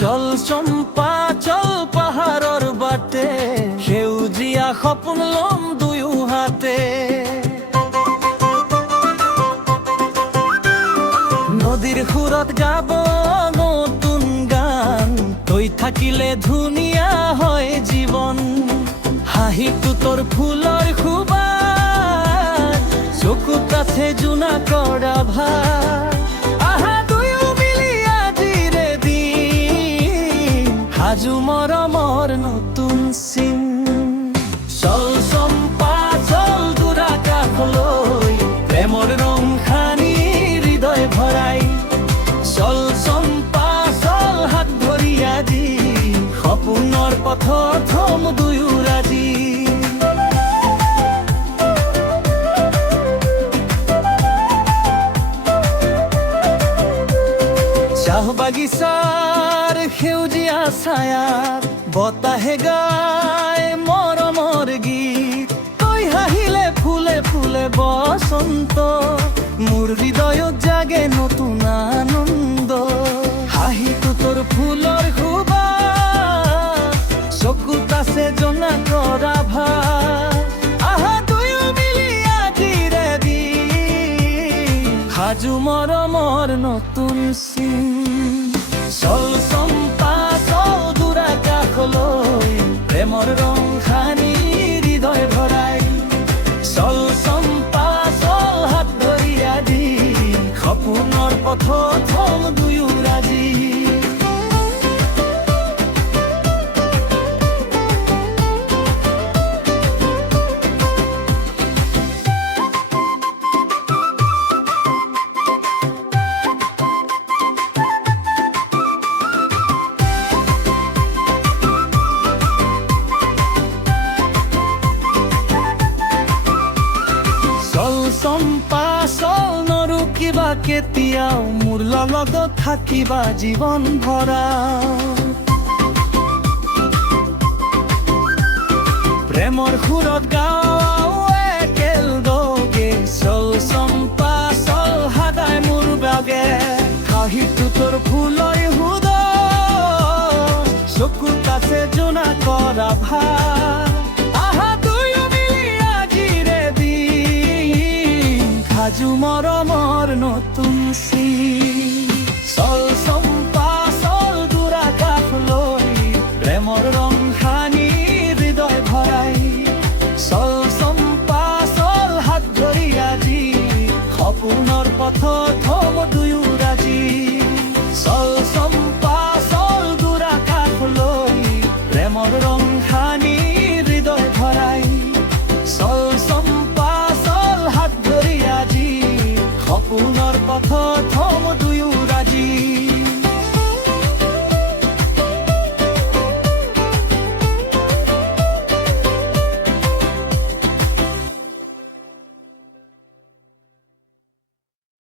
চল চম্পা চল পাহাড়ৰ বাটে, সেউজীয়া সপোন লম দুয়ো হাতে। নদীৰ সুৰত গাব নতুন গান, তই থাকিলে ধুনীয়া হয় জীৱন। হাঁহিটো তোৰ ফুলৰ সুবাস, চকুত আছে জোনা কৰা ভাৰ। আহা দুয়ো মিলি আজিৰে দিন, সাজু মৰমৰ নতুন চিন। চল চম্পা চল দূৰ আকাশলৈ, প্ৰেমৰ ৰং সানি হৃদয় ভৰাই। চল চম্পা চল হাত ধৰি আজি, সপোনৰ পথত থম দুয়ো ৰাজি। চাহ বাগিচাৰ সেউজীয়া ছায়াত, বতাহে গায় মৰমৰ গীত। তই হাঁহিলে ফুলে ফুলে বসন্ত, মোৰ হৃদয়ত জাগে নতুন আনন্দ। হাঁহিটো তোৰ ফুলৰ সুবাস, চকুত আছে জোনা কৰা ভাৰ। আহা দুয়ো মিলি আজিৰে দিন, সাজু মৰমৰ নতুন চিন। চল চম্পা চল দূৰ আকাশলৈ, প্ৰেমৰ ৰং সানি হৃদয় ভৰাই। চল চম্পা চল হাত ধৰি আজি, সপোনৰ পথত থম দুয়ো ৰাজি। চম্পা চল নৰুকিবা কেতিয়াও, মোৰ লগত থাকিবা জীৱন ভৰা। প্ৰেমৰ সুৰত গাওঁ একেলগে, চল চম্পা চল সদায় মোৰ বাগে। হাঁহিটো তোৰ ফুলৰ সুদৰ, চকুত আছে জোনা কৰা ভাৰ। সাজু মৰমৰ নতুন চিন। চল চম্পা চল দূৰ আকাশলৈ, প্ৰেমৰ ৰং সানি হৃদয় ভৰাই। চল চম্পা চল হাত ধৰি আজি, সপোনৰ পথত থম দুয়ো ৰাজি। চল চম্পা চল দূৰ আকাশলৈ, প্ৰেমৰ ৰং সানি হৃদয় ভৰাই। চল চম্পা চল হাত ধৰি আজি, সপোনৰ পথত থম দুয়ো ৰাজি।